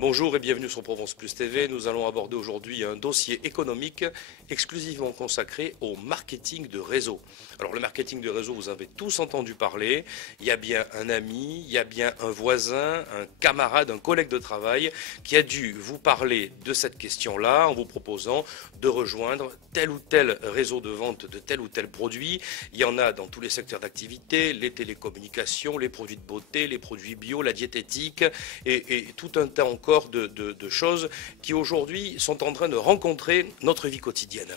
Bonjour et bienvenue sur Provence Plus TV. Nous allons aborder aujourd'hui un dossier économique exclusivement consacré au marketing de réseau. Alors le marketing de réseau, vous avez tous entendu parler. Il y a bien un ami, il y a bien un voisin, un camarade, un collègue de travail qui a dû vous parler de cette question-là en vous proposant de rejoindre tel ou tel réseau de vente de tel ou tel produit. Il y en a dans tous les secteurs d'activité, les télécommunications, les produits de beauté, les produits bio, la diététique et tout un tas encore de choses qui aujourd'hui sont en train de rencontrer notre vie quotidienne.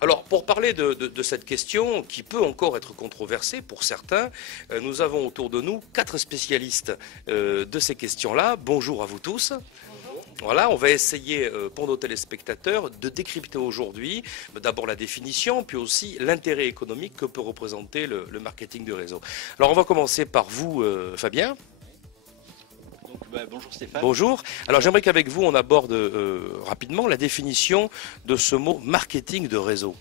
Alors pour parler de cette question qui peut encore être controversée pour certains, nous avons autour de nous 4 spécialistes de ces questions-là. Bonjour à vous tous. Voilà, on va essayer pour nos téléspectateurs de décrypter aujourd'hui d'abord la définition, puis aussi l'intérêt économique que peut représenter le marketing de réseau. Alors on va commencer par vous, Fabien. Bonjour Stéphane. Bonjour. Alors j'aimerais qu'avec vous on aborde rapidement la définition de ce mot marketing de réseau.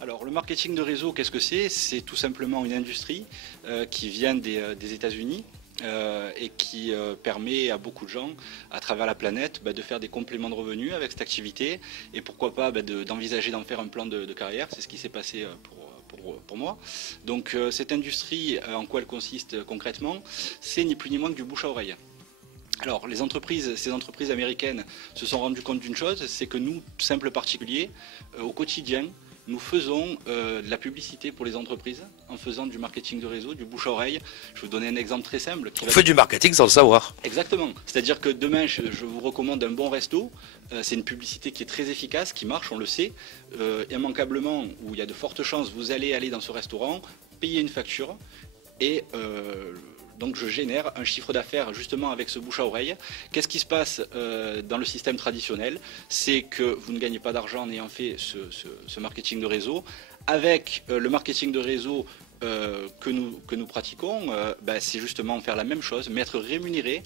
Alors le marketing de réseau, qu'est-ce que c'est? C'est tout simplement une industrie qui vient des États-Unis et qui permet à beaucoup de gens à travers la planète de faire des compléments de revenus avec cette activité et pourquoi pas d'envisager d'en faire un plan de carrière. C'est ce qui s'est passé pour moi. Donc cette industrie, en quoi elle consiste concrètement? C'est ni plus ni moins que du bouche à oreille. Alors, ces entreprises américaines se sont rendues compte d'une chose, c'est que nous, simples particuliers, au quotidien, nous faisons de la publicité pour les entreprises en faisant du marketing de réseau, du bouche à oreille. Je vais vous donner un exemple très simple. On fait du marketing sans le savoir. Exactement. C'est-à-dire que demain, je vous recommande un bon resto. C'est une publicité qui est très efficace, qui marche, on le sait. Immanquablement, où il y a de fortes chances, vous allez aller dans ce restaurant, payer une facture et... donc je génère un chiffre d'affaires justement avec ce bouche à oreille. Qu'est-ce qui se passe dans le système traditionnel? C'est que vous ne gagnez pas d'argent en ayant fait ce marketing de réseau. Avec le marketing de réseau que nous pratiquons, c'est justement faire la même chose, mais être rémunéré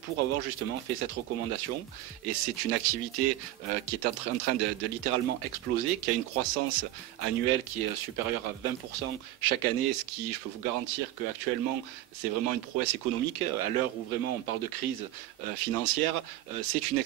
pour avoir justement fait cette recommandation. Et c'est une activité qui est en train de littéralement exploser, qui a une croissance annuelle qui est supérieure à 20% chaque année, ce qui, je peux vous garantir qu'actuellement, c'est vraiment une prouesse économique. À l'heure où vraiment on parle de crise financière, c'est une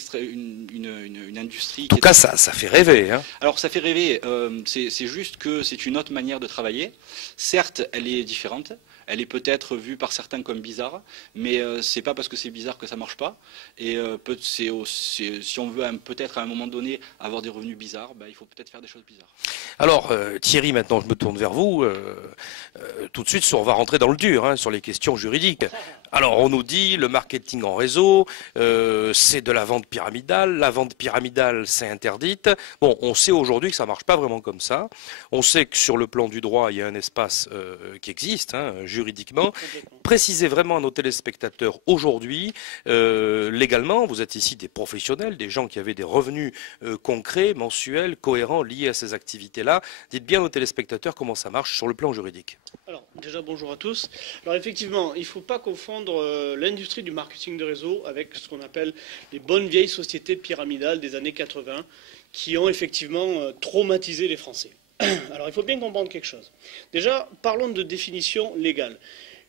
industrie... En tout cas, ça fait rêver. Hein. Alors ça fait rêver, c'est juste que c'est une autre manière de travailler. Certes, elle est différente, elle est peut-être vue par certains comme bizarre, mais c'est pas parce que c'est bizarre que ça marche pas. Et si on veut peut-être à un moment donné avoir des revenus bizarres, il faut peut-être faire des choses bizarres. Alors Thierry, maintenant je me tourne vers vous. Tout de suite, on va rentrer dans le dur, sur les questions juridiques. Alors on nous dit le marketing en réseau, c'est de la vente pyramidale. La vente pyramidale, c'est interdite. Bon, on sait aujourd'hui que ça marche pas vraiment comme ça. On sait que sur le plan du droit, il y a un espace qui existe juridiquement. Précisez vraiment à nos téléspectateurs aujourd'hui, légalement, vous êtes ici des professionnels, des gens qui avaient des revenus concrets, mensuels, cohérents, liés à ces activités-là. Dites bien aux téléspectateurs comment ça marche sur le plan juridique. Alors déjà bonjour à tous. Alors effectivement, il ne faut pas confondre l'industrie du marketing de réseau avec ce qu'on appelle les bonnes vieilles sociétés pyramidales des années 80 qui ont effectivement traumatisé les Français. Alors il faut bien comprendre quelque chose. Déjà, parlons de définition légale.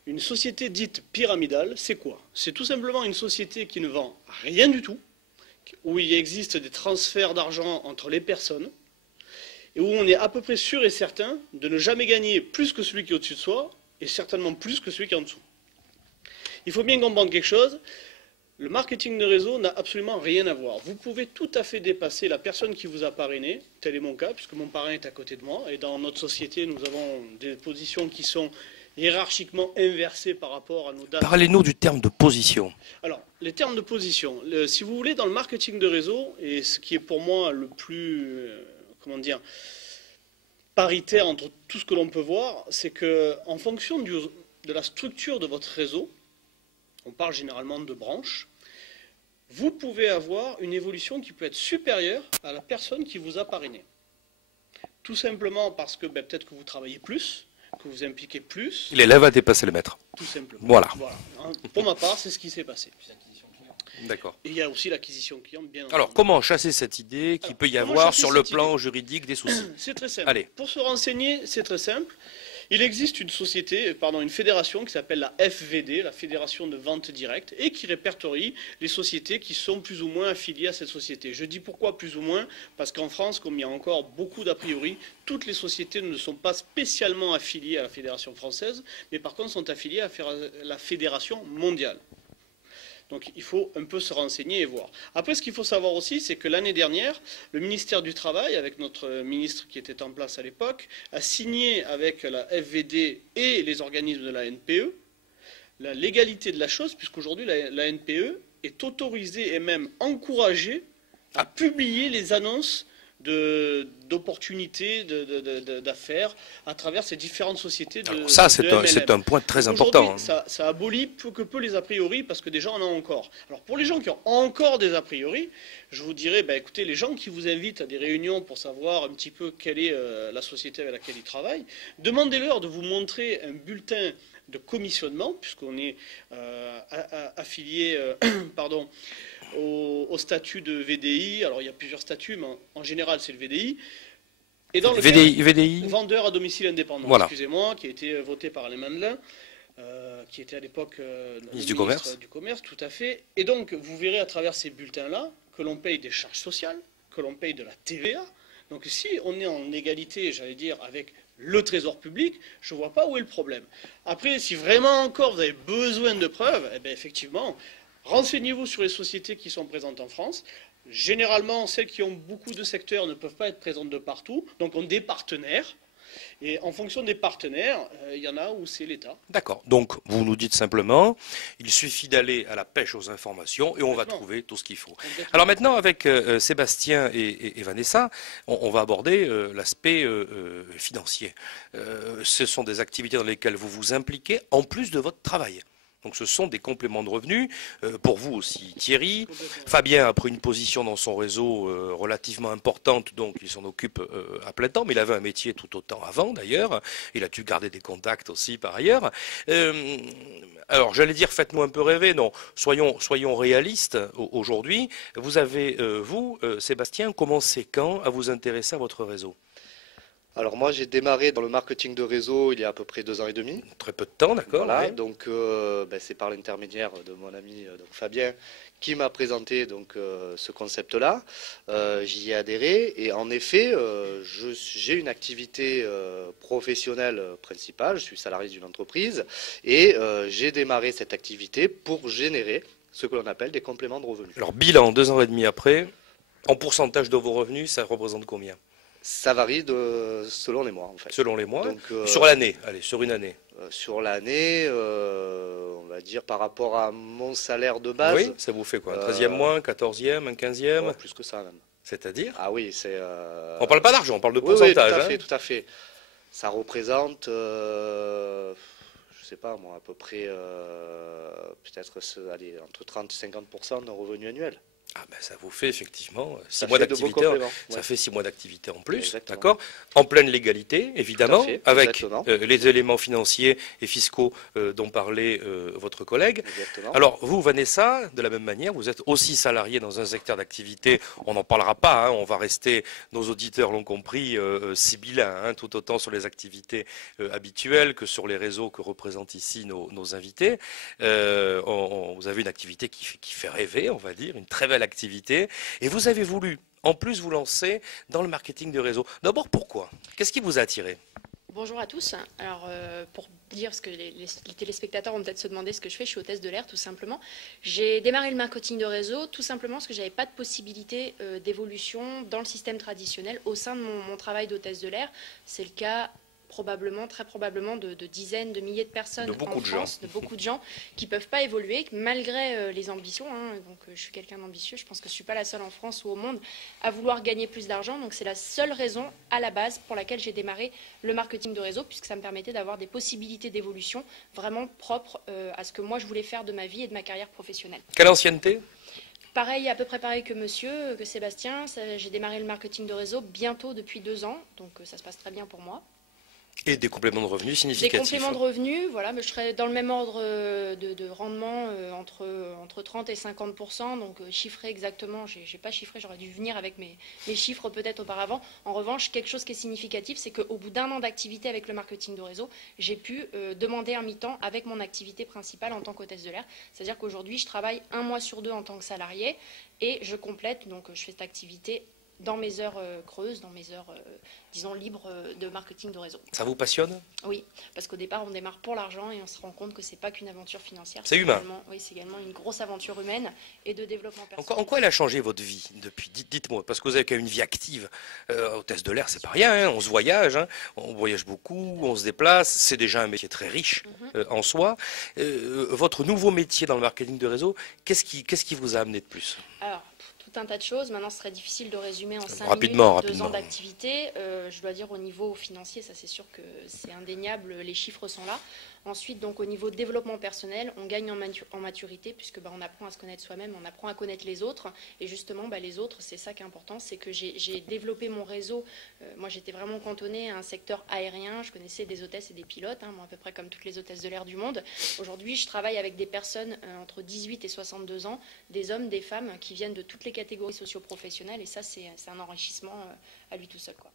Une société dite pyramidale, c'est quoi? C'est tout simplement une société qui ne vend rien du tout, où il existe des transferts d'argent entre les personnes, et où on est à peu près sûr et certain de ne jamais gagner plus que celui qui est au-dessus de soi, et certainement plus que celui qui est en dessous. Il faut bien comprendre quelque chose, le marketing de réseau n'a absolument rien à voir. Vous pouvez tout à fait dépasser la personne qui vous a parrainé, tel est mon cas, puisque mon parrain est à côté de moi, et dans notre société, nous avons des positions qui sont hiérarchiquement inversées par rapport à nos dates. Parlez-nous du terme de position. Alors, les termes de position, si vous voulez, dans le marketing de réseau, et ce qui est pour moi le plus... paritaire entre tout ce que l'on peut voir, c'est qu'en fonction de la structure de votre réseau, on parle généralement de branches, vous pouvez avoir une évolution qui peut être supérieure à la personne qui vous a parrainé. Tout simplement parce que peut-être que vous travaillez plus, que vous impliquez plus. L'élève a dépassé le maître. Tout simplement. Voilà. Pour ma part, c'est ce qui s'est passé. D'accord. Et il y a aussi l'acquisition client, bien Alors, entendu. comment chasser cette idée qu'il peut y comment avoir chasser sur le cette plan juridique des soucis? C'est très simple. Allez. Pour se renseigner, c'est très simple. Il existe une fédération qui s'appelle la FVD, la Fédération de Vente Directe, et qui répertorie les sociétés qui sont plus ou moins affiliées à cette société. Je dis pourquoi plus ou moins, parce qu'en France, comme il y a encore beaucoup d'a priori, toutes les sociétés ne sont pas spécialement affiliées à la Fédération française, mais par contre sont affiliées à la Fédération mondiale. Donc il faut un peu se renseigner et voir. Après, ce qu'il faut savoir aussi, c'est que l'année dernière, le ministère du Travail, avec notre ministre qui était en place à l'époque, a signé avec la FVD et les organismes de la NPE la légalité de la chose, puisqu'aujourd'hui la NPE est autorisée et même encouragée à publier les annonces d'opportunités, d'affaires à travers ces différentes sociétés de Alors ça, c'est MLM. un point très Aujourd'hui, important. ça abolit peu que peu les a priori parce que des gens en ont encore. Alors pour les gens qui ont encore des a priori, je vous dirais, écoutez, les gens qui vous invitent à des réunions pour savoir un petit peu quelle est la société avec laquelle ils travaillent, demandez-leur de vous montrer un bulletin de commissionnement, puisqu'on est affilié au statut de VDI. Alors il y a plusieurs statuts, mais en général c'est le VDI. Et dans le VDI vendeur à domicile indépendant, voilà. Excusez-moi, qui a été voté par Alain Mandelin, qui était à l'époque ministre du Commerce, tout à fait. Et donc vous verrez à travers ces bulletins-là que l'on paye des charges sociales, que l'on paye de la TVA. Donc si on est en égalité, j'allais dire, avec le trésor public, je ne vois pas où est le problème. Après, si vraiment encore vous avez besoin de preuves, effectivement, renseignez-vous sur les sociétés qui sont présentes en France. Généralement, celles qui ont beaucoup de secteurs ne peuvent pas être présentes de partout, donc on a des partenaires. Et en fonction des partenaires, il y en a où c'est l'État. D'accord. Donc, vous nous dites simplement, il suffit d'aller à la pêche aux informations et on va trouver tout ce qu'il faut. Alors maintenant, avec Sébastien et Vanessa, on va aborder l'aspect financier. Ce sont des activités dans lesquelles vous vous impliquez en plus de votre travail. Donc ce sont des compléments de revenus, pour vous aussi Thierry. Fabien a pris une position dans son réseau relativement importante, donc il s'en occupe à plein temps, mais il avait un métier tout autant avant d'ailleurs, il a dû garder des contacts aussi par ailleurs. Alors j'allais dire faites-nous un peu rêver, non, soyons réalistes aujourd'hui. Vous avez, vous, Sébastien, commencé quand à vous intéresser à votre réseau ? Alors moi j'ai démarré dans le marketing de réseau il y a à peu près 2 ans et demi. Très peu de temps, d'accord. Voilà, ouais. donc c'est par l'intermédiaire de mon ami donc Fabien qui m'a présenté donc ce concept-là. J'y ai adhéré et en effet j'ai une activité professionnelle principale, je suis salarié d'une entreprise et j'ai démarré cette activité pour générer ce que l'on appelle des compléments de revenus. Alors bilan, 2 ans et demi après, en pourcentage de vos revenus, ça représente combien ? Ça varie selon les mois en fait. Selon les mois. Donc, sur l'année, allez, sur une année. Sur l'année, on va dire par rapport à mon salaire de base. Oui, ça vous fait quoi? Un 13e mois, un 14e, un 15e? Plus que ça même. C'est-à-dire? Ah oui, c'est... On parle pas d'argent, on parle de oui, pourcentage. Oui, tout à fait. Ça représente, je sais pas moi, à peu près peut-être entre 30 et 50% d'un revenu annuel. Ah ben ça vous fait effectivement 6 Ça mois fait de beaux d'activité. compléments, Ça ouais. fait 6 mois d'activité en plus, Exactement. d'accord? En pleine légalité, évidemment, fait, avec exactement. les éléments financiers et fiscaux dont parlait votre collègue. Exactement. Alors vous, Vanessa, de la même manière, vous êtes aussi salarié dans un secteur d'activité. On n'en parlera pas, hein, on va rester, nos auditeurs l'ont compris, sibyllins, hein, tout autant sur les activités habituelles que sur les réseaux que représentent ici nos invités. Vous avez une activité qui fait rêver, on va dire, une très belle activité. Et vous avez voulu, en plus, vous lancer dans le marketing de réseau. D'abord, pourquoi? Qu'est-ce qui vous a attiré? Bonjour à tous. Alors, pour dire ce que les téléspectateurs vont peut-être se demander ce que je fais, je suis hôtesse de l'air, tout simplement. J'ai démarré le marketing de réseau, tout simplement parce que je n'avais pas de possibilité d'évolution dans le système traditionnel au sein de mon travail d'hôtesse de l'air. C'est le cas très probablement de dizaines de milliers de personnes en France, de beaucoup de gens qui ne peuvent pas évoluer malgré les ambitions. Hein. Donc je suis quelqu'un d'ambitieux, je pense que je ne suis pas la seule en France ou au monde à vouloir gagner plus d'argent. Donc c'est la seule raison à la base pour laquelle j'ai démarré le marketing de réseau, puisque ça me permettait d'avoir des possibilités d'évolution vraiment propres à ce que moi je voulais faire de ma vie et de ma carrière professionnelle. Quelle ancienneté? Pareil, à peu près pareil que Sébastien. J'ai démarré le marketing de réseau bientôt depuis 2 ans, donc ça se passe très bien pour moi. Et des compléments de revenus Des significatifs. compléments de revenus, voilà, mais je serais dans le même ordre de rendement entre 30 et 50%, donc chiffré exactement, j'ai pas chiffré, j'aurais dû venir avec mes chiffres peut-être auparavant. En revanche, quelque chose qui est significatif, c'est qu'au bout d'un an d'activité avec le marketing de réseau, j'ai pu demander un mi-temps avec mon activité principale en tant qu'hôtesse de l'air. C'est-à-dire qu'aujourd'hui, je travaille 1 mois sur 2 en tant que salarié et je complète, donc je fais cette activité dans mes heures creuses, dans mes heures, disons, libres de marketing de réseau. Ça vous passionne? Oui, parce qu'au départ, on démarre pour l'argent et on se rend compte que ce n'est pas qu'une aventure financière. C'est humain. Oui, c'est également une grosse aventure humaine et de développement personnel. En quoi elle a changé votre vie depuis? Dites-moi, parce que vous avez quand même une vie active. Hôtesse de l'air, c'est pas rien, hein, on se voyage, hein, on voyage beaucoup, on se déplace, c'est déjà un métier très riche en soi. Votre nouveau métier dans le marketing de réseau, qu'est-ce qui vous a amené de plus? Alors, tout un tas de choses. Maintenant, ce serait difficile de résumer en 5 rapidement, minutes 2 ans d'activité. Je dois dire au niveau financier, ça c'est sûr que c'est indéniable, les chiffres sont là. Ensuite, donc au niveau développement personnel, on gagne en maturité puisque on apprend à se connaître soi-même, on apprend à connaître les autres. Et justement, les autres, c'est ça qui est important, c'est que j'ai développé mon réseau. Moi, j'étais vraiment cantonnée à un secteur aérien. Je connaissais des hôtesses et des pilotes, moi, à peu près comme toutes les hôtesses de l'air du monde. Aujourd'hui, je travaille avec des personnes entre 18 et 62 ans, des hommes, des femmes qui viennent de toutes les catégories socio-professionnelles. Et ça, c'est un enrichissement à lui tout seul, quoi.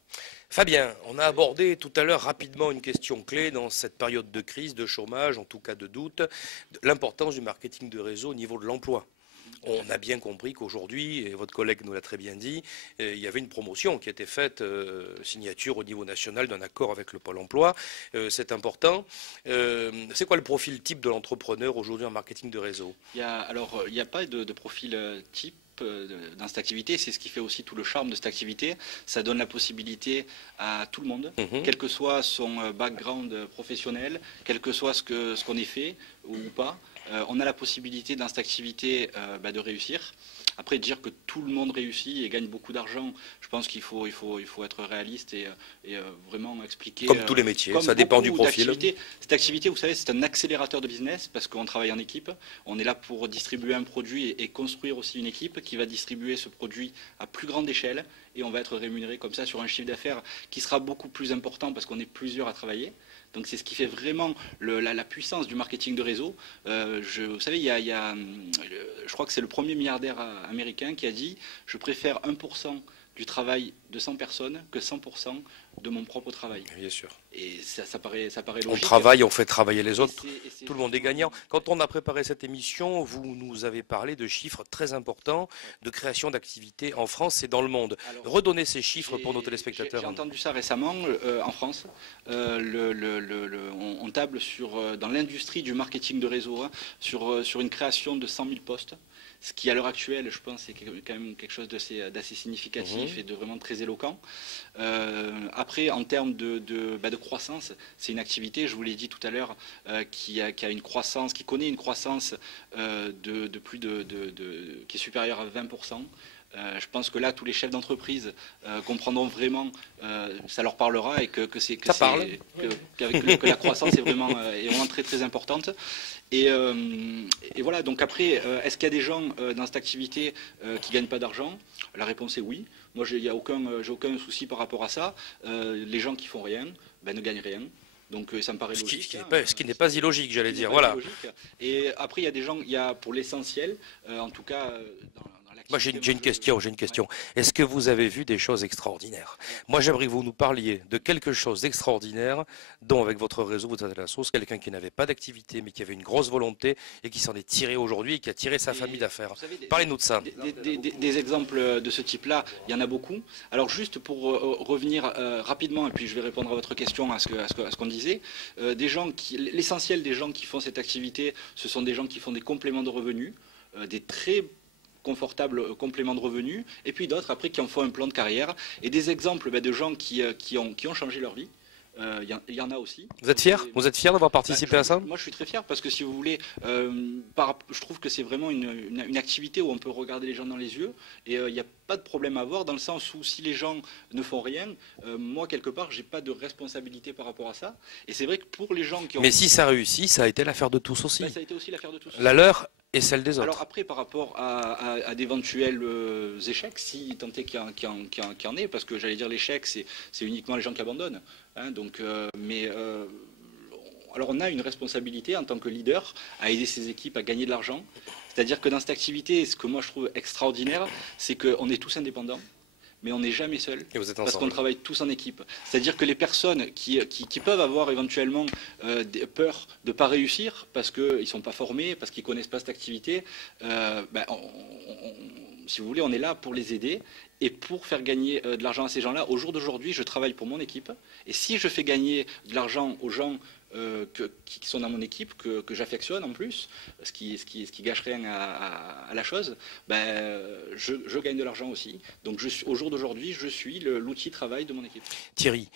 Fabien, on a abordé tout à l'heure rapidement une question clé dans cette période de crise, de chômage, en tout cas de doute, l'importance du marketing de réseau au niveau de l'emploi. On a bien compris qu'aujourd'hui, et votre collègue nous l'a très bien dit, il y avait une promotion qui était faite, signature au niveau national d'un accord avec le Pôle emploi. C'est important. C'est quoi le profil type de l'entrepreneur aujourd'hui en marketing de réseau? Il n'y a pas de profil type dans cette activité, c'est ce qui fait aussi tout le charme de cette activité. Ça donne la possibilité à tout le monde, quel que soit son background professionnel, quel que soit ce qu'on ait fait ou pas, on a la possibilité dans cette activité de réussir. Après, dire que tout le monde réussit et gagne beaucoup d'argent, je pense qu'il faut être réaliste et vraiment expliquer. Comme tous les métiers, ça dépend du profil. Cette activité, vous savez, c'est un accélérateur de business parce qu'on travaille en équipe. On est là pour distribuer un produit et construire aussi une équipe qui va distribuer ce produit à plus grande échelle et on va être rémunéré comme ça sur un chiffre d'affaires qui sera beaucoup plus important parce qu'on est plusieurs à travailler. Donc c'est ce qui fait vraiment la puissance du marketing de réseau. Vous savez, je crois que c'est le premier milliardaire américain qui a dit « Je préfère 1% du travail de 100 personnes que 100% de mon propre travail. » Bien sûr. Et ça paraît logique. On travaille, on fait travailler les autres, tout le monde est gagnant. Quand on a préparé cette émission, vous nous avez parlé de chiffres très importants de création d'activités en France et dans le monde. Alors, redonnez ces chiffres pour nos téléspectateurs. J'ai entendu ça récemment en France. On table dans l'industrie du marketing de réseau sur une création de 100 000 postes. Ce qui, à l'heure actuelle, je pense, est quand même quelque chose d'assez significatif et de vraiment très éloquent. Après, en termes de croissance, c'est une activité, je vous l'ai dit tout à l'heure, qui connaît une croissance qui est supérieure à 20%. Je pense que là, tous les chefs d'entreprise comprendront vraiment, ça leur parlera et que la croissance est vraiment très très importante. Et voilà, donc après, est-ce qu'il y a des gens dans cette activité qui ne gagnent pas d'argent? La réponse est oui. Moi, j'ai aucun souci par rapport à ça. Les gens qui font rien ne gagnent rien. Donc ça me paraît logique. Ce qui n'est pas illogique, j'allais dire. Voilà. Et après, il y a des gens, pour l'essentiel, en tout cas... Moi, j'ai une question. Est-ce que vous avez vu des choses extraordinaires? Moi, j'aimerais que vous nous parliez de quelque chose d'extraordinaire dont, avec votre réseau, vous êtes à la sauce, quelqu'un qui n'avait pas d'activité, mais qui avait une grosse volonté et qui s'en est tiré aujourd'hui et qui a tiré sa famille d'affaires. Parlez-nous de ça. Des exemples de ce type-là, il y en a beaucoup. Alors, juste pour revenir rapidement, et puis je vais répondre à votre question, à ce qu'on disait, l'essentiel des gens qui font cette activité, ce sont des gens qui font des compléments de revenus, des très confortables compléments de revenus, et puis d'autres après qui en font un plan de carrière, et des exemples de gens qui ont changé leur vie. Il y en a aussi. Vous êtes fier? Vous êtes fier d'avoir participé à ça? Moi, je suis très fier parce que, si vous voulez, je trouve que c'est vraiment une activité où on peut regarder les gens dans les yeux et il n'y a pas de problème à avoir, dans le sens où si les gens ne font rien, moi, quelque part, j'ai pas de responsabilité par rapport à ça. Et c'est vrai que pour les gens qui ont... Mais si ça réussit, ça a été l'affaire de tous aussi. Ça a été aussi l'affaire de tous. La leur et celle des autres. Alors après, par rapport à d'éventuels échecs, si tant est qu'il y en ait, parce que j'allais dire l'échec, c'est uniquement les gens qui abandonnent. Hein, donc, alors on a une responsabilité en tant que leader à aider ces équipes à gagner de l'argent. C'est-à-dire que dans cette activité, ce que moi je trouve extraordinaire, c'est qu'on est tous indépendants, mais on n'est jamais seul, Et vous êtes parce ensemble. qu'on travaille tous en équipe. C'est-à-dire que les personnes qui peuvent avoir éventuellement peur de ne pas réussir, parce qu'ils ne sont pas formés, parce qu'ils ne connaissent pas cette activité, si vous voulez, on est là pour les aider et pour faire gagner de l'argent à ces gens-là. Au jour d'aujourd'hui, je travaille pour mon équipe, et si je fais gagner de l'argent aux gens qui sont dans mon équipe, que j'affectionne en plus, ce qui gâche rien à la chose, je gagne de l'argent aussi. Donc au jour d'aujourd'hui, je suis l'outil de travail de mon équipe. Thierry,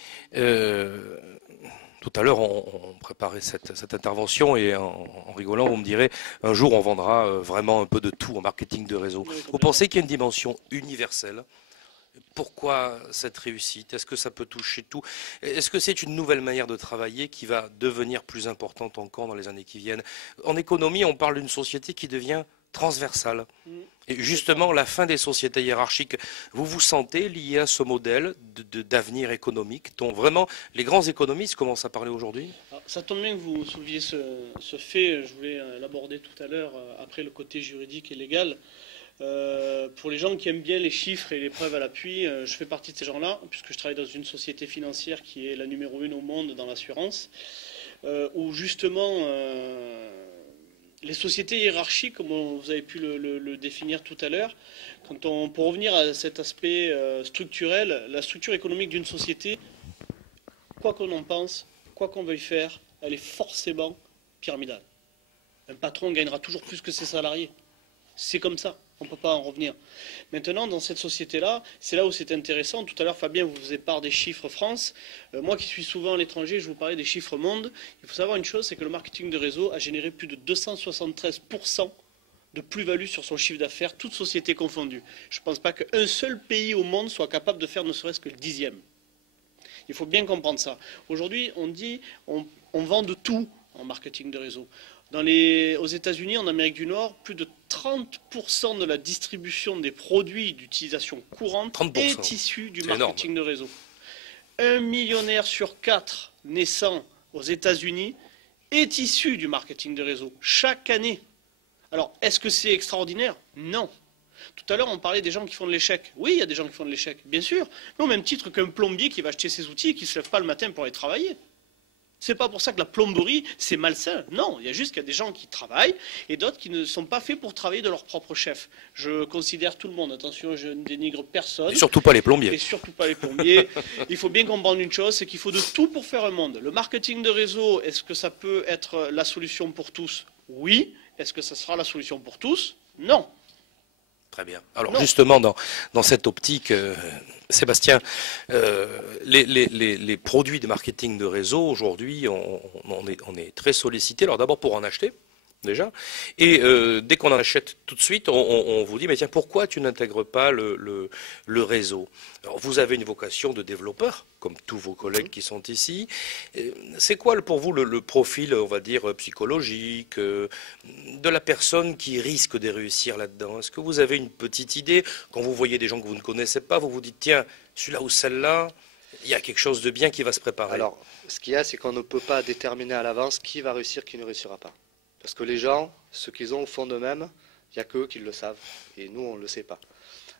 tout à l'heure, on préparait cette intervention et en rigolant, vous me direz, un jour, on vendra vraiment un peu de tout en marketing de réseau. Vous pensez qu'il y a une dimension universelle ? Pourquoi cette réussite? Est-ce que ça peut toucher tout? Est-ce que c'est une nouvelle manière de travailler qui va devenir plus importante encore dans les années qui viennent? En économie, on parle d'une société qui devient transversale. Et justement, la fin des sociétés hiérarchiques, vous vous sentez lié à ce modèle d'avenir économique dont vraiment les grands économistes commencent à parler aujourd'hui? Ça tombe bien que vous souleviez ce fait, je voulais l'aborder tout à l'heure, après le côté juridique et légal. Pour les gens qui aiment bien les chiffres et les preuves à l'appui, je fais partie de ces gens-là, puisque je travaille dans une société financière qui est la numéro 1 au monde dans l'assurance, où justement les sociétés hiérarchiques, comme vous avez pu le définir tout à l'heure, pour revenir à cet aspect structurel, la structure économique d'une société, quoi qu'on en pense, quoi qu'on veuille faire, elle est forcément pyramidale. Un patron gagnera toujours plus que ses salariés. C'est comme ça. On ne peut pas en revenir. Maintenant, dans cette société-là, c'est là où c'est intéressant. Tout à l'heure, Fabien vous faisait part des chiffres France. Moi qui suis souvent à l'étranger, je vous parlais des chiffres monde. Il faut savoir une chose, c'est que le marketing de réseau a généré plus de 273% de plus-value sur son chiffre d'affaires, toutes sociétés confondues. Je ne pense pas qu'un seul pays au monde soit capable de faire ne serait-ce que le 10e. Il faut bien comprendre ça. Aujourd'hui, on dit on vend de tout en marketing de réseau. Aux États-Unis, en Amérique du Nord, plus de 30% de la distribution des produits d'utilisation courante 30%. est issue du C'est marketing de réseau. 1 millionnaire sur 4 naissant aux États-Unis est issu du marketing de réseau, chaque année. Alors, est-ce que c'est extraordinaire? Non. Tout à l'heure, on parlait des gens qui font de l'échec. Oui, il y a des gens qui font de l'échec, bien sûr. Mais au même titre qu'un plombier qui va acheter ses outils et qui ne se lève pas le matin pour aller travailler. C'est pas pour ça que la plomberie, c'est malsain. Non, il y a juste qu'il y a des gens qui travaillent et d'autres qui ne sont pas faits pour travailler de leur propre chef. Je considère tout le monde, attention, je ne dénigre personne. Et surtout pas les plombiers. Et surtout pas les plombiers. Il faut bien comprendre une chose, c'est qu'il faut de tout pour faire un monde. Le marketing de réseau, est-ce que ça peut être la solution pour tous? Oui. Est-ce que ça sera la solution pour tous? Non. Très bien. Alors Non. justement, dans cette optique, Sébastien, les produits de marketing de réseau, aujourd'hui, on est très sollicité. Alors d'abord pour en acheter, déjà, et dès qu'on en achète tout de suite, on vous dit, mais tiens, pourquoi tu n'intègres pas le réseau? Alors vous avez une vocation de développeur, comme tous vos collègues qui sont ici. C'est quoi pour vous le profil, on va dire, psychologique, de la personne qui risque de réussir là-dedans? Est-ce que vous avez une petite idée? Quand vous voyez des gens que vous ne connaissez pas, vous vous dites, tiens, celui-là ou celle-là, il y a quelque chose de bien qui va se préparer. Alors, ce qu'il y a, c'est qu'on ne peut pas déterminer à l'avance qui va réussir, qui ne réussira pas. Parce que les gens, ce qu'ils ont au fond d'eux-mêmes, il n'y a qu'eux qui le savent. Et nous, on ne le sait pas.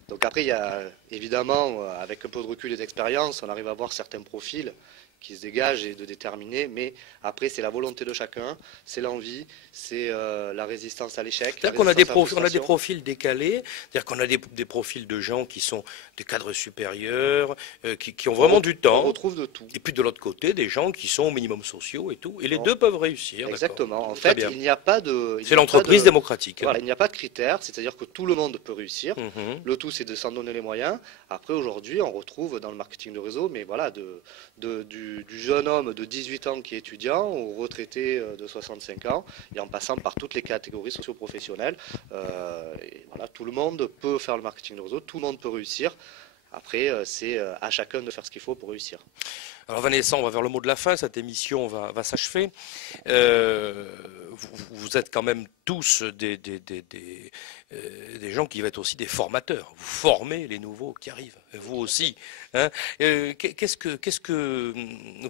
Donc après, il y a évidemment, avec un peu de recul et d'expérience, on arrive à voir certains profils qui se dégagent et de déterminer. Mais après, c'est la volonté de chacun, c'est l'envie, c'est la résistance à l'échec. C'est-à-dire qu'on a des profils décalés, c'est-à-dire qu'on a des profils de gens qui sont des cadres supérieurs, qui ont vraiment du temps. On retrouve de tout. Et puis de l'autre côté, des gens qui sont au minimum sociaux et tout. Et les deux peuvent réussir. Exactement. En Très fait, bien. il n'y a pas de... C'est l'entreprise démocratique. Voilà, il n'y a pas de critères, c'est-à-dire que tout le monde peut réussir. Mhm. Le tout, c'est de s'en donner les moyens. Après, aujourd'hui, on retrouve dans le marketing de réseau, mais voilà, du jeune homme de 18 ans qui est étudiant au retraité de 65 ans, et en passant par toutes les catégories socio-professionnelles. Et voilà, tout le monde peut faire le marketing de réseau, tout le monde peut réussir. Après, c'est à chacun de faire ce qu'il faut pour réussir. Alors Vanessa, on va vers le mot de la fin, cette émission va s'achever. Vous êtes quand même tous des gens qui vont être aussi des formateurs. Vous formez les nouveaux qui arrivent, vous aussi. Hein. Qu'est-ce que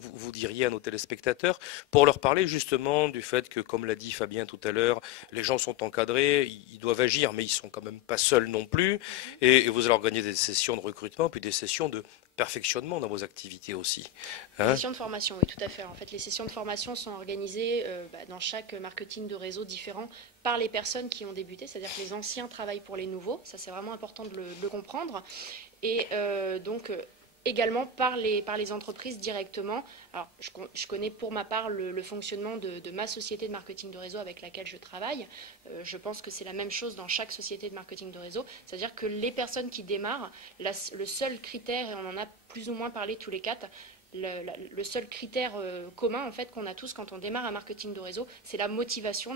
vous diriez à nos téléspectateurs pour leur parler justement du fait que, comme l'a dit Fabien tout à l'heure, les gens sont encadrés, ils doivent agir, mais ils sont quand même pas seuls non plus. Et vous allez organiser des sessions de recrutement, puis des sessions de perfectionnement dans vos activités aussi. Hein, sessions de formation, oui, tout à fait. En fait, les sessions de formation sont organisées dans chaque marketing de réseau différent par les personnes qui ont débuté, c'est-à-dire que les anciens travaillent pour les nouveaux. Ça, c'est vraiment important de le comprendre. Et donc, également par les entreprises directement. Alors, je connais pour ma part le fonctionnement de ma société de marketing de réseau avec laquelle je travaille. Je pense que c'est la même chose dans chaque société de marketing de réseau. C'est-à-dire que les personnes qui démarrent, le seul critère, et on en a plus ou moins parlé tous les quatre, le seul critère commun en fait qu'on a tous quand on démarre un marketing de réseau, c'est la motivation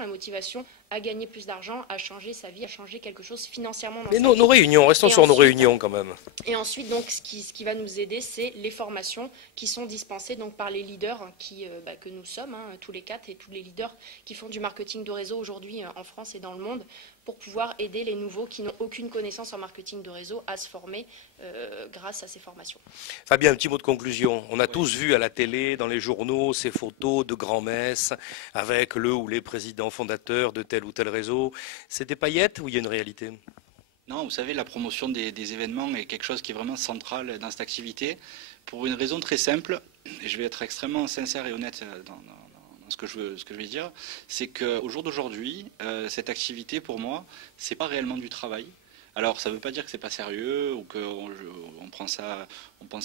à gagner plus d'argent, à changer sa vie, à changer quelque chose financièrement dans sa vie. Mais nos réunions, restons sur nos réunions quand même. Et ensuite, donc, ce qui va nous aider, c'est les formations qui sont dispensées donc, par les leaders que nous sommes, hein, tous les quatre, et tous les leaders qui font du marketing de réseau aujourd'hui en France et dans le monde, pour pouvoir aider les nouveaux qui n'ont aucune connaissance en marketing de réseau à se former grâce à ces formations. Fabien, un petit mot de conclusion. On a tous vu à la télé, dans les journaux, ces photos de grand-messes avec le ou les présidents fondateurs de tel ou tel réseau. C'est des paillettes ou il y a une réalité ? Non, vous savez, la promotion des événements est quelque chose qui est vraiment central dans cette activité, pour une raison très simple, et je vais être extrêmement sincère et honnête dans ce que je vais dire, c'est qu'au jour d'aujourd'hui, cette activité, pour moi, c'est pas réellement du travail. Alors, ça ne veut pas dire que c'est pas sérieux ou qu'on prend ça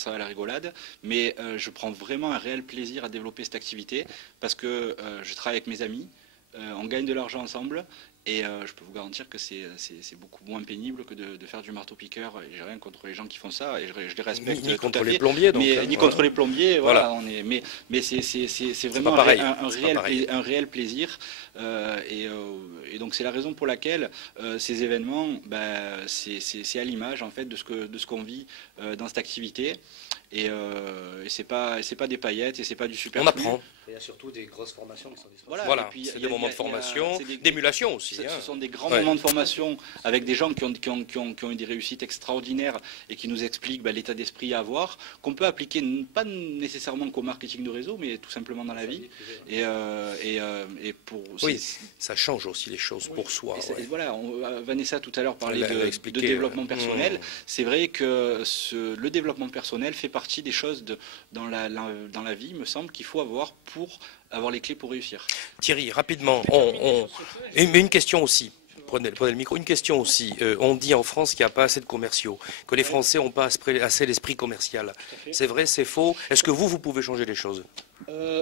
à la rigolade, mais je prends vraiment un réel plaisir à développer cette activité parce que je travaille avec mes amis, on gagne de l'argent ensemble. Et je peux vous garantir que c'est beaucoup moins pénible que de faire du marteau-piqueur. Et j'ai rien contre les gens qui font ça, et je les respecte. Ni contre les plombiers, donc. Ni contre les plombiers, voilà. Mais c'est vraiment un réel plaisir. Et donc c'est la raison pour laquelle ces événements, c'est à l'image en fait de ce qu'on vit dans cette activité. Et c'est pas des paillettes et c'est pas du superflu. On apprend. Il y a surtout des grosses formations qui sont disponibles. Voilà, c'est des moments de formation, d'émulation aussi. Ce sont des grands moments de formation avec des gens qui ont eu des réussites extraordinaires et qui nous expliquent l'état d'esprit à avoir, qu'on peut appliquer pas nécessairement qu'au marketing de réseau, mais tout simplement dans la vie. Oui, ça change aussi les choses pour soi. Voilà, Vanessa tout à l'heure parlait de développement personnel. C'est vrai que le développement personnel fait partie des choses dans la vie, il me semble, qu'il faut avoir pour avoir les clés pour réussir. Thierry, rapidement, mais une question aussi. Prenez le micro. Une question aussi. On dit en France qu'il n'y a pas assez de commerciaux, que les Français n'ont pas assez l'esprit commercial. C'est vrai, c'est faux. Est-ce que vous pouvez changer les choses ?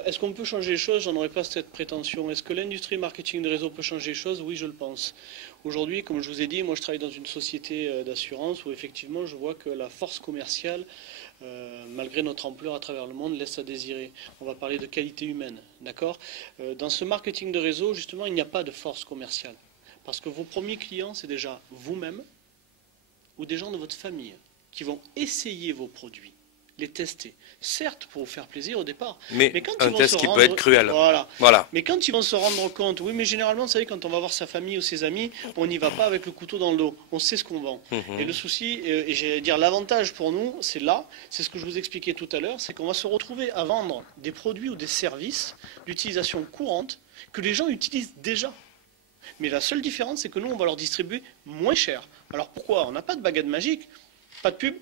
Est-ce qu'on peut changer les choses? J'en aurais pas cette prétention. Est-ce que l'industrie marketing de réseau peut changer les choses? Oui, je le pense. Aujourd'hui, comme je vous ai dit, moi je travaille dans une société d'assurance où effectivement je vois que la force commerciale, malgré notre ampleur à travers le monde, laisse à désirer. On va parler de qualité humaine, d'accord? Dans ce marketing de réseau, justement, il n'y a pas de force commerciale. Parce que vos premiers clients, c'est déjà vous-même ou des gens de votre famille qui vont essayer vos produits, les tester. Certes, pour vous faire plaisir au départ. Mais quand un test qui peut être cruel. Voilà. Mais quand ils vont se rendre compte, oui, mais généralement, vous savez, quand on va voir sa famille ou ses amis, on n'y va pas avec le couteau dans le dos. On sait ce qu'on vend. Et le souci, et j'allais dire l'avantage pour nous, c'est ce que je vous expliquais tout à l'heure, c'est qu'on va se retrouver à vendre des produits ou des services d'utilisation courante que les gens utilisent déjà. Mais la seule différence, c'est que nous, on va leur distribuer moins cher. Alors pourquoi? On n'a pas de baguette magique, pas de pub,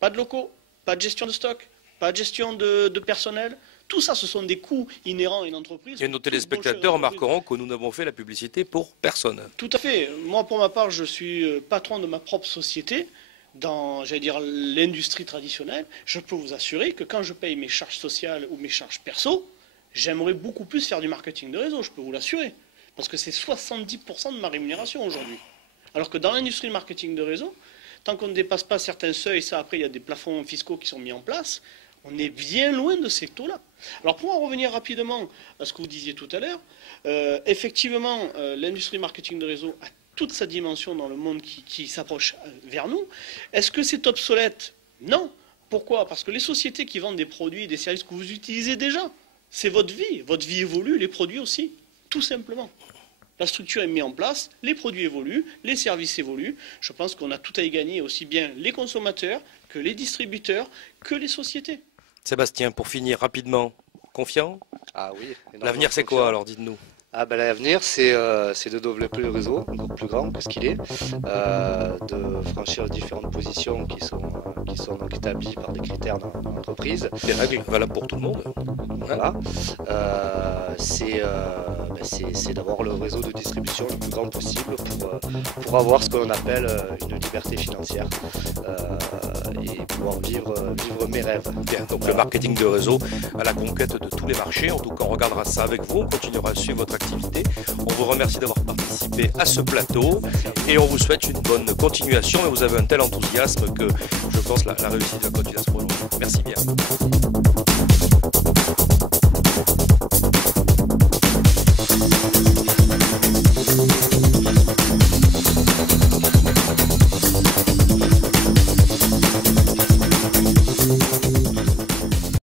pas de locaux, pas de gestion de stock, pas de gestion de personnel. Tout ça, ce sont des coûts inhérents à une entreprise. Et nos téléspectateurs remarqueront que nous n'avons fait la publicité pour personne. Tout à fait. Moi, pour ma part, je suis patron de ma propre société dans, j'allais dire, l'industrie traditionnelle. Je peux vous assurer que quand je paye mes charges sociales ou mes charges perso, j'aimerais beaucoup plus faire du marketing de réseau, je peux vous l'assurer. Parce que c'est 70% de ma rémunération aujourd'hui. Alors que dans l'industrie du marketing de réseau, tant qu'on ne dépasse pas certains seuils, ça après il y a des plafonds fiscaux qui sont mis en place, on est bien loin de ces taux-là. Alors pour en revenir rapidement à ce que vous disiez tout à l'heure, effectivement l'industrie du marketing de réseau a toute sa dimension dans le monde qui s'approche vers nous. Est-ce que c'est obsolète? Non. Pourquoi? Parce que les sociétés qui vendent des produits et des services que vous utilisez déjà, c'est votre vie. Votre vie évolue, les produits aussi, tout simplement. La structure est mise en place, les produits évoluent, les services évoluent. Je pense qu'on a tout à y gagner, aussi bien les consommateurs que les distributeurs, que les sociétés. Sébastien, pour finir rapidement, confiant? Ah oui. L'avenir, c'est quoi alors, dites-nous? Ah ben, l'avenir, c'est de développer le réseau, encore plus grand que ce qu'il est, de franchir différentes positions qui sont donc établies par des critères dans l'entreprise. Des règles valables pour tout le monde. Voilà. C'est d'avoir le réseau de distribution le plus grand possible pour avoir ce qu'on appelle une liberté financière et pouvoir vivre mes rêves. Bien, donc le marketing de réseau à la conquête de tous les marchés. En tout cas, on regardera ça avec vous. On continuera à suivre votre activité. On vous remercie d'avoir participé à ce plateau et on vous souhaite une bonne continuation. Et vous avez un tel enthousiasme que je pense la réussite va continuer à se prolonger. Merci bien.